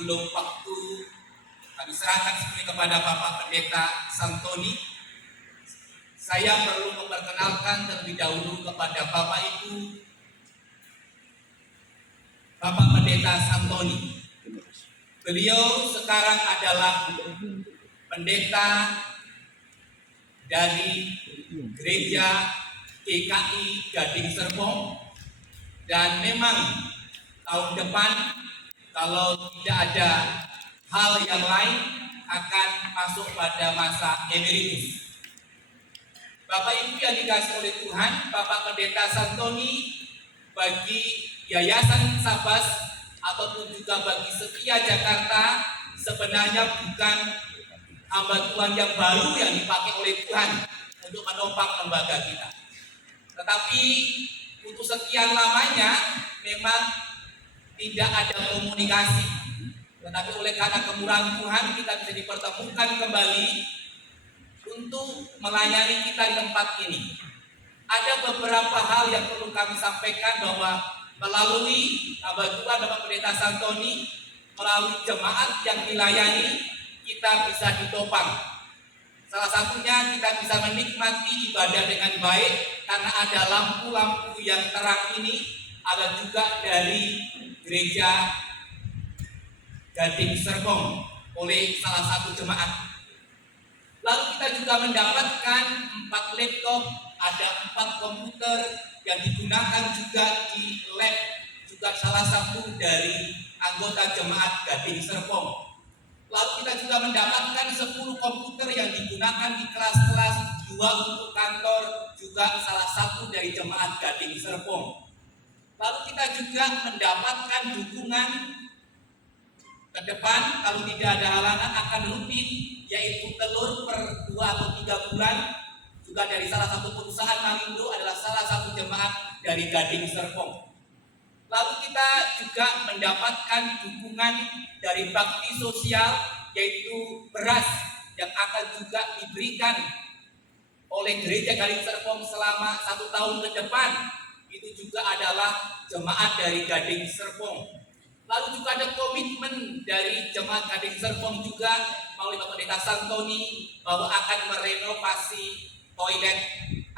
sebelum waktu kami serahkan sepenuhnya kepada Bapak Pendeta Santoni, saya perlu memperkenalkan terlebih dahulu kepada Bapak Ibu Bapak Pendeta Santoni. Beliau sekarang adalah pendeta dari Gereja GKI Gading Serpong, dan memang tahun depan kalau tidak ada hal yang lain akan masuk pada masa emeritus. Bapak Ibu yang dikasihi oleh Tuhan, Bapak Pendeta Santoni bagi Yayasan Sabas ataupun juga bagi Setia Jakarta sebenarnya bukan hamba Tuhan yang baru yang dipakai oleh Tuhan untuk menopang lembaga kita. Tetapi untuk sekian lamanya memang tidak ada komunikasi. Tetapi oleh karena kemurahan Tuhan kita bisa dipertemukan kembali untuk melayani kita di tempat ini. Ada beberapa hal yang perlu kami sampaikan bahwa melalui hamba Tuhan Bapak Pendeta Santoni, melalui jemaat yang dilayani, kita bisa ditopang. Salah satunya kita bisa menikmati ibadah dengan baik karena ada lampu-lampu yang terang ini, ada juga dari Gereja Gading Serpong oleh salah satu jemaat. Lalu kita juga mendapatkan 4 laptop, ada 4 komputer yang digunakan juga di lab juga salah satu dari anggota jemaat Gading Serpong. Lalu kita juga mendapatkan 10 komputer yang digunakan di kelas-kelas, 2 untuk kantor, juga salah satu dari jemaat Gading Serpong. Lalu kita juga mendapatkan dukungan ke depan kalau tidak ada halangan akan rutin, yaitu telur per 2 atau 3 bulan juga dari salah satu perusahaan Malindo, adalah salah satu jemaat dari Gading Serpong. Lalu kita juga mendapatkan dukungan dari bakti sosial, yaitu beras yang akan juga diberikan oleh Gereja Gading Serpong selama 1 tahun ke depan. Itu juga adalah jemaat dari Gading Serpong. Lalu juga ada komitmen dari jemaat Gading Serpong juga melalui Bapak Pendeta Santoni bahwa akan merenovasi toilet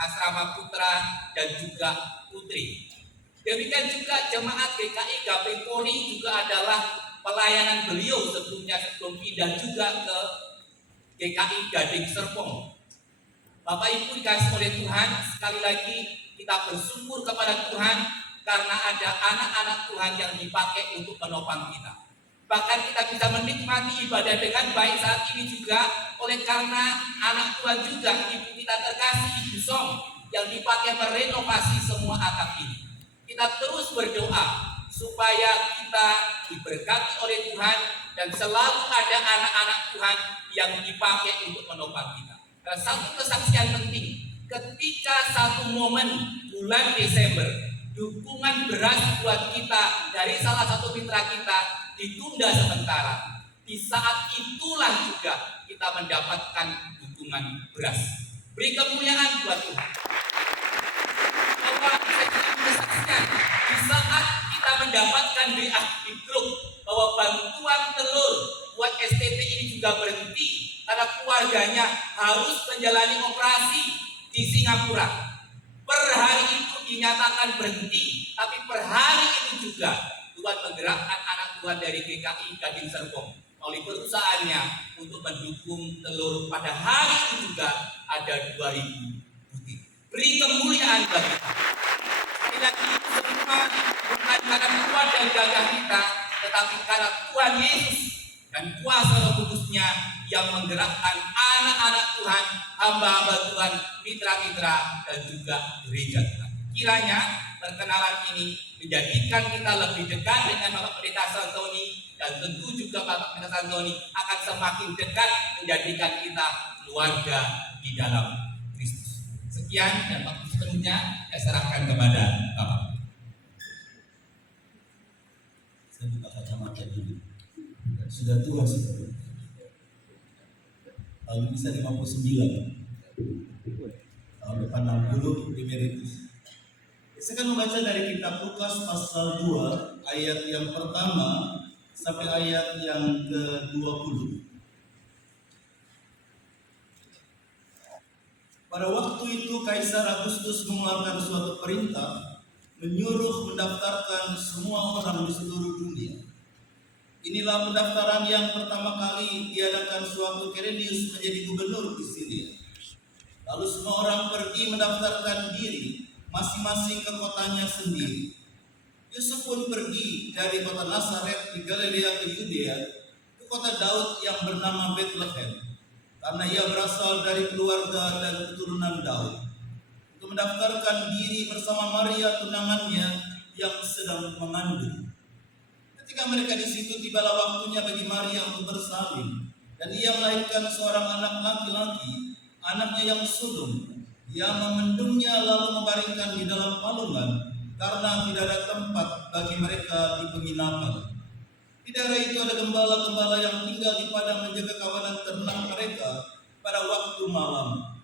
asrama putra dan juga putri. Demikian juga jemaat GKI Gaping Poli juga adalah pelayanan beliau sebelumnya sebelum pindah juga ke GKI Gading Serpong. Bapak Ibu dikasihi oleh Tuhan, sekali lagi kita bersyukur kepada Tuhan karena ada anak-anak Tuhan yang dipakai untuk menopang kita. Bahkan kita bisa menikmati ibadah dengan baik saat ini juga oleh karena anak Tuhan juga, ibu kita terkasih, Ibu Song, yang dipakai merenovasi semua atap ini. Kita terus berdoa supaya kita diberkati oleh Tuhan dan selalu ada anak-anak Tuhan yang dipakai untuk menopang kita. Dan satu kesaksian penting, ketika satu momen bulan Desember, dukungan beras buat kita dari salah satu mitra kita ditunda sementara. Di saat itulah juga kita mendapatkan dukungan beras. Beri kemuliaan buat Tuhan. Bahwa saya kesaksian, di saat kita mendapatkan WA di grup bahwa bantuan telur buat STT ini juga berhenti karena keluarganya harus menjalani operasi di Singapura. Per hari itu dinyatakan berhenti, tapi per hari itu juga Tuhan menggerakkan anak Tuhan dari GKI Gading Serpong oleh perusahaannya untuk mendukung telur. Pada hari itu juga ada 2.000 butir. Beri kemuliaan bagi kita. Sekali lagi semua bukan karena Tuhan dan gagah kita, tetapi karena Tuhan Yesus dan kuasa Roh Kudusnya yang menggerakkan anak-anak Tuhan, hamba-hamba Tuhan, mitra-mitra dan juga gereja Tuhan. Kiranya perkenalan ini menjadikan kita lebih dekat dengan Bapak Pendeta Santoni, dan tentu juga Bapak Pendeta Santoni akan semakin dekat menjadikan kita keluarga di dalam Kristus. Sekian dan waktu sepenuhnya saya serahkan kepada Bapak. Saya buka kacamata dulu. Sudah tua sudah. Tahun ini saya 59. Tahun depan 60 emeritus. Saya akan membaca dari kitab Lukas pasal 2 ayat yang pertama sampai ayat yang ke-20. Pada waktu itu Kaisar Agustus mengeluarkan suatu perintah menyuruh mendaftarkan semua orang di seluruh dunia. Inilah pendaftaran yang pertama kali diadakan suatu Quirinius menjadi gubernur di Syria. Lalu semua orang pergi mendaftarkan diri masing-masing ke kotanya sendiri. Yusuf pun pergi dari kota Nazaret di Galilea ke Yudea ke kota Daud yang bernama Bethlehem, karena ia berasal dari keluarga dan keturunan Daud, untuk mendaftarkan diri bersama Maria tunangannya yang sedang mengandung. Ketika mereka di situ, tibalah waktunya bagi Maria untuk bersalin, dan ia melahirkan seorang anak laki-laki, anaknya yang sulung. Ia memendungnya lalu membaringkan di dalam palungan, karena tidak ada tempat bagi mereka di penginapan. Di daerah itu ada gembala-gembala yang tinggal di padang menjaga kawanan ternak mereka pada waktu malam.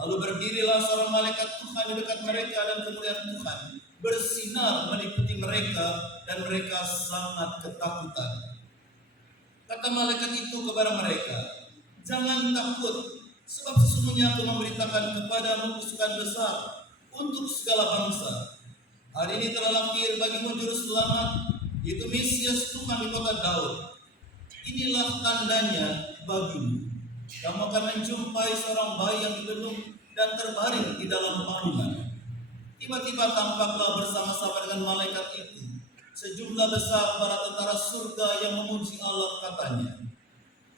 Lalu berdirilah seorang malaikat Tuhan di dekat mereka, dan kemuliaan Tuhan bersinar meliputi mereka, dan mereka sangat ketakutan. Kata malaikat itu kepada mereka, "Jangan takut, sebab sesungguhnya aku memberitakan kepadamu kesukaan besar untuk segala bangsa. Hari ini telah lahir bagimu juru selamat, yaitu Mesias Tuhan di kota Daud. Inilah tandanya bagimu. Kamu akan menjumpai seorang bayi yang dibelung dan terbaring di dalam palungan." Tiba-tiba tampaklah bersama-sama dengan malaikat itu sejumlah besar para tentara surga yang memuji Allah, katanya,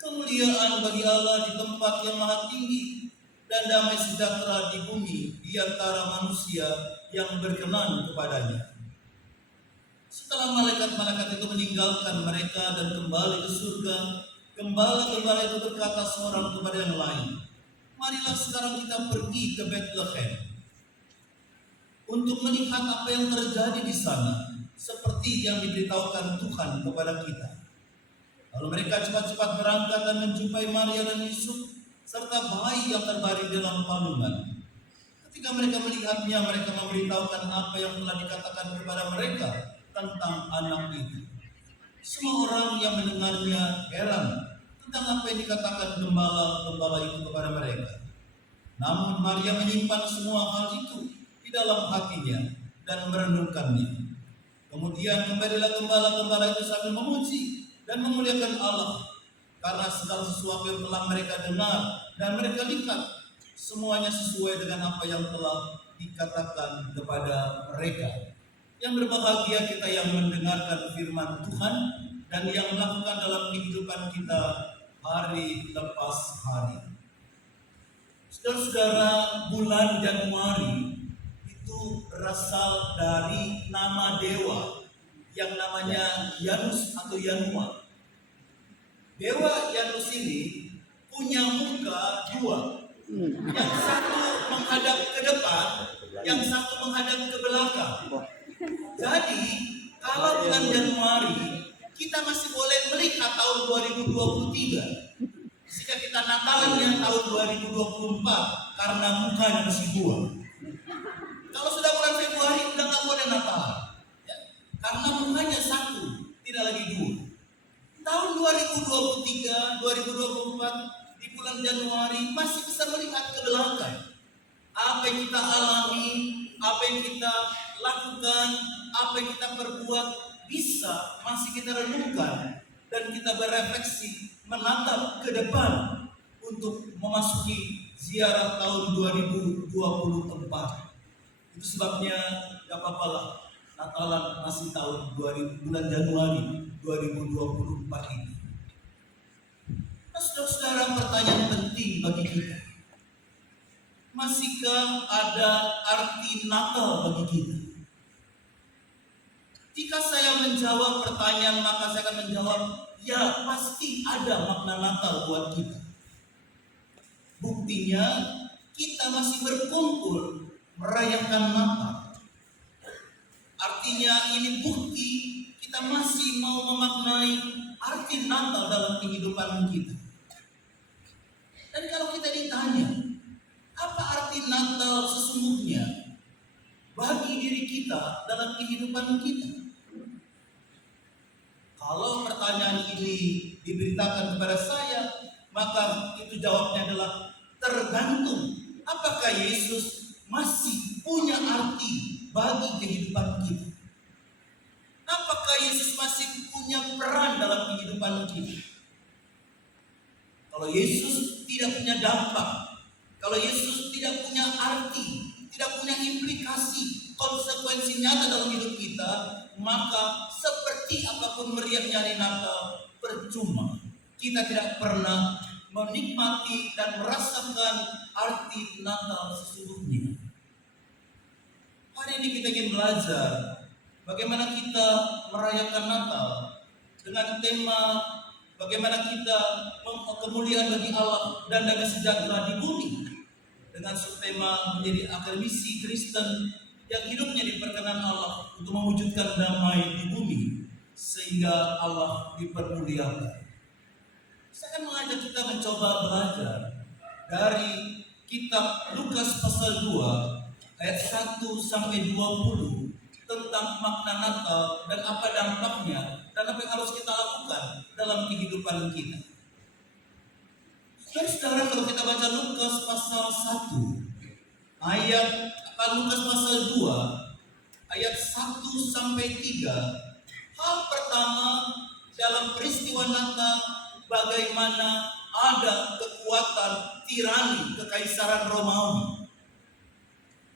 "Kemuliaan bagi Allah di tempat yang maha tinggi, dan damai sejahtera di bumi di antara manusia yang berkenan kepadanya." Setelah malaikat-malaikat itu meninggalkan mereka dan kembali ke surga, gembala-gembala itu berkata seorang kepada yang lain, "Marilah sekarang kita pergi ke Bethlehem untuk melihat apa yang terjadi di sana, seperti yang diberitahukan Tuhan kepada kita." Lalu mereka cepat-cepat berangkat dan menjumpai Maria dan Yusuf serta bayi yang terbaring dalam palungan. Ketika mereka melihatnya, mereka memberitahukan apa yang telah dikatakan kepada mereka tentang anak itu. Semua orang yang mendengarnya heran tentang apa yang dikatakan gembala-gembala itu kepada mereka. Namun Maria menyimpan semua hal itu di dalam hatinya dan merenungkannya. Kemudian kembalilah gembala-gembala itu sambil memuji dan memuliakan Allah, karena segala sesuatu yang telah mereka dengar dan mereka lihat, semuanya sesuai dengan apa yang telah dikatakan kepada mereka. Yang berbahagia kita yang mendengarkan firman Tuhan dan yang melakukan dalam kehidupan kita hari lepas hari. Saudara-saudara, bulan Januari itu berasal dari nama dewa yang namanya Janus atau Janua. Dewa Janus ini punya muka dua. Yang satu menghadap ke depan, yang satu menghadap ke belakang. Jadi, kalau bulan Januari, kita masih boleh melihat tahun 2023. Jika kita Natalannya tahun 2024, karena mukanya masih dua. Kalau sudah bulan Februari, udah nggak boleh Natal. Ya, karena mukanya satu, tidak lagi dua. Tahun 2023, 2024, di bulan Januari masih bisa melihat ke belakang. Apa yang kita alami, apa yang kita lakukan, apa yang kita perbuat, bisa masih kita renungkan dan kita berefleksi menatap ke depan untuk memasuki ziarah tahun 2024. Itu sebabnya gak apa-apa lah Natalan masih tahun bulan Januari 2024 ini. Nah, saudara-saudara, pertanyaan penting bagi kita. Masihkah ada arti Natal bagi kita? Jika saya menjawab pertanyaan, maka saya akan menjawab, ya pasti ada makna Natal buat kita. Buktinya, kita masih berkumpul merayakan Natal. Artinya ini bukti kita masih mau memaknai arti Natal dalam kehidupan kita. Dan kalau kita ditanya, apa arti Natal sesungguhnya bagi diri kita dalam kehidupan kita? Kalau pertanyaan ini diberitakan kepada saya, maka itu jawabnya adalah tergantung. Apakah Yesus masih punya arti bagi kehidupan kita? Apakah Yesus masih punya peran dalam kehidupan kita? Kalau Yesus tidak punya dampak, kalau Yesus tidak punya arti, tidak punya implikasi, konsekuensi nyata dalam hidup kita, maka seperti apapun meriahnya hari Natal, percuma. Kita tidak pernah menikmati dan merasakan arti Natal sesungguhnya. Hari ini kita ingin belajar bagaimana kita merayakan Natal dengan tema bagaimana kita kemuliaan bagi Allah dan damai sejahtera di bumi, dengan subtema menjadi akademisi Kristen yang hidupnya diperkenan Allah untuk mewujudkan damai di bumi sehingga Allah dipermuliakan. Saya akan mengajak kita mencoba belajar dari kitab Lukas pasal 2 ayat 1 sampai 20 tentang makna Natal dan apa dampaknya dan apa yang harus kita lakukan dalam kehidupan kita. Saudara, kalau kita baca Lukas pasal 1 ayat Lukas pasal 2 ayat 1 sampai 3, hal pertama dalam peristiwa Natal bagaimana ada kekuatan tirani kekaisaran Romawi.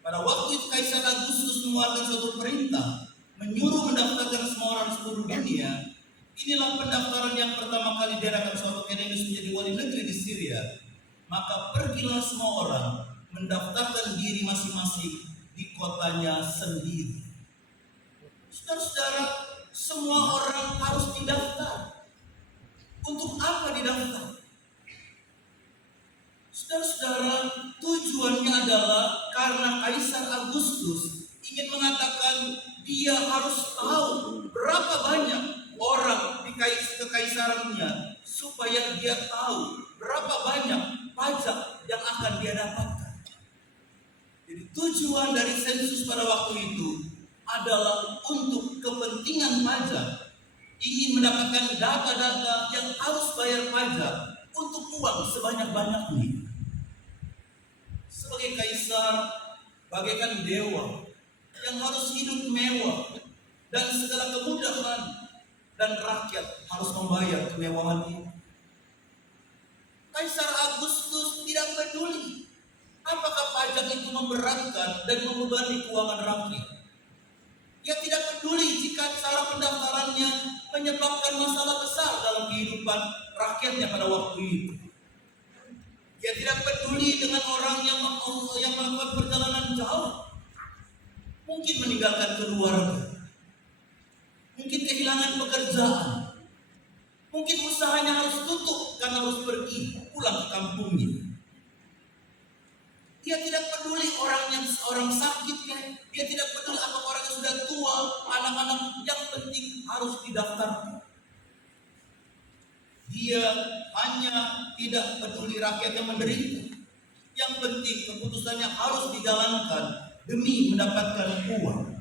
Pada waktu itu Kaisar Agustus mengeluarkan suatu perintah menyuruh mendaftarkan semua orang seluruh dunia. Inilah pendaftaran yang pertama kali diadakan suatu Quirinius menjadi wali negeri di Syria. Maka pergilah semua orang mendaftarkan diri masing-masing di kotanya sendiri. Saudara-saudara, semua orang harus didaftar. Untuk apa didaftar? Saudara-saudara, tujuannya adalah karena Kaisar Agustus ingin mengatakan dia harus tahu berapa banyak orang di kekaisarannya supaya dia tahu berapa banyak pajak yang akan dia dapatkan. Jadi tujuan dari sensus pada waktu itu adalah untuk kepentingan pajak, ingin mendapatkan data-data yang harus bayar pajak untuk uang sebanyak-banyaknya. Sebagai kaisar, bagaikan dewa yang harus hidup mewah dan segala kemudahan, dan rakyat harus membayar kemewahan itu. Kaisar Agustus tidak peduli apakah pajak itu memberatkan dan membebani keuangan rakyat. Dia tidak peduli jika cara pendaftarannya menyebabkan masalah besar dalam kehidupan rakyatnya pada waktu itu. Dia tidak peduli dengan orang yang melakukan perjalanan jauh, mungkin meninggalkan keluarga, mungkin kehilangan pekerjaan, mungkin usahanya harus tutup karena harus pergi pulang ke kampungnya. Dia tidak peduli orang sakit, dia tidak peduli apakah orang yang sudah tua, anak-anak, yang penting harus didaftarkan. Dia hanya tidak peduli rakyat yang menderita. Yang penting keputusannya harus dijalankan demi mendapatkan uang.